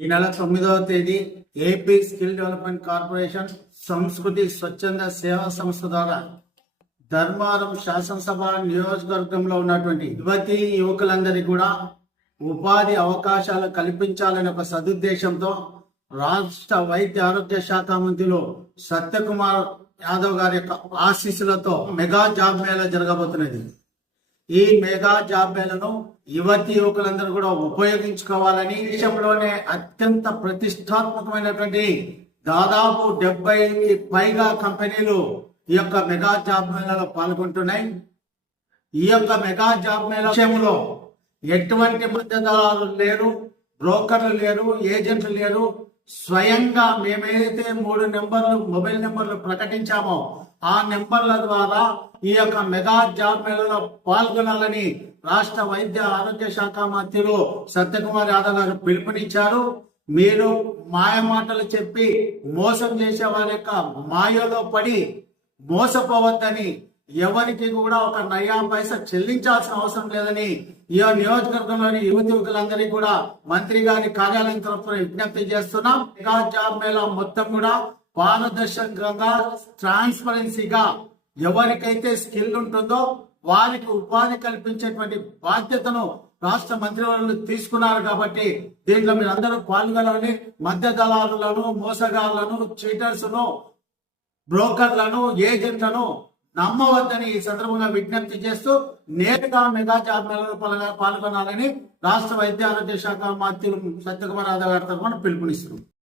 ఈ నెల తొమ్మిదవ తేదీ ఏపీ స్కిల్ డెవలప్మెంట్ కార్పొరేషన్ సంస్కృతి స్వచ్ఛంద సేవా సంస్థ ద్వారా ధర్మారం శాసనసభ నియోజకవర్గంలో ఉన్నటువంటి యువతి యువకులందరికీ కూడా ఉపాధి అవకాశాలు కల్పించాలనే ఒక సదుద్దేశంతో రాష్ట్ర వైద్య ఆరోగ్య శాఖ మంత్రులు సత్యకుమార్ యాదవ్ గారి యొక్క ఆశీస్సులతో మెగా జాబ్ మేళా జరగబోతున్నది. ఈ మెగా జాబ్ మేళను యువతి యువకులందరూ కూడా ఉపయోగించుకోవాలని దేశంలోనే అత్యంత ప్రతిష్టాత్మకమైనటువంటి దాదాపు డెబ్బై పైగా కంపెనీలు ఈ యొక్క మెగా జాబ్ మేళలో పాల్గొంటున్నాయి. ఈ యొక్క మెగా జాబ్ మేళ విషయంలో ఎటువంటి మద్దతుదారులు లేరు బ్రోకర్లు లేరు ఏజెంట్లు లేరు స్వయంగా మేమేదైతే మూడు నెంబర్లు మొబైల్ నెంబర్లు ప్రకటించామో ఆ నెంబర్ల ద్వారా ఈ యొక్క మెగా జాబ్ మేళలో పాల్గొనాలని రాష్ట్ర వైద్య ఆరోగ్య శాఖ మంత్రులు సత్యకుమార్ యాదవ్ గారు పిలుపునిచ్చారు. మీరు మాయ మాటలు చెప్పి మోసం చేసే వారి యొక్క మాయలో పడి మోసపోవద్దని ఎవరికి కూడా ఒక నయా పైస చెల్లించాల్సిన అవసరం లేదని ఈ నియోజకవర్గంలోని యువతి యువకులందరికీ కూడా మంత్రి గారి కార్యాలయం తరఫున విజ్ఞప్తి చేస్తున్నాం. మెగా జాబ్ మేళా మొత్తం కూడా పారదర్శకంగా ట్రాన్స్పరెన్సీగా ఎవరికైతే స్కిల్ ఉంటుందో వారికి ఉపాధి కల్పించేటువంటి బాధ్యతను రాష్ట్ర మంత్రివర్యులు తీసుకున్నారు కాబట్టి దీంట్లో మీరు అందరూ పాల్గొనాలని మధ్య దళారులను మోసగాళ్ళను చీటర్స్ను బ్రోకర్లను ఏజెంట్లను నమ్మవద్దని ఈ సందర్భంగా విజ్ఞప్తి చేస్తూ నేరుగా మెగా జాబ్ పాల్గొనాలని రాష్ట్ర వైద్య ఆరోగ్య శాఖ మంత్రులు సత్యకుమార్ యాదవ్ గారి తరఫున పిలుపునిస్తున్నాం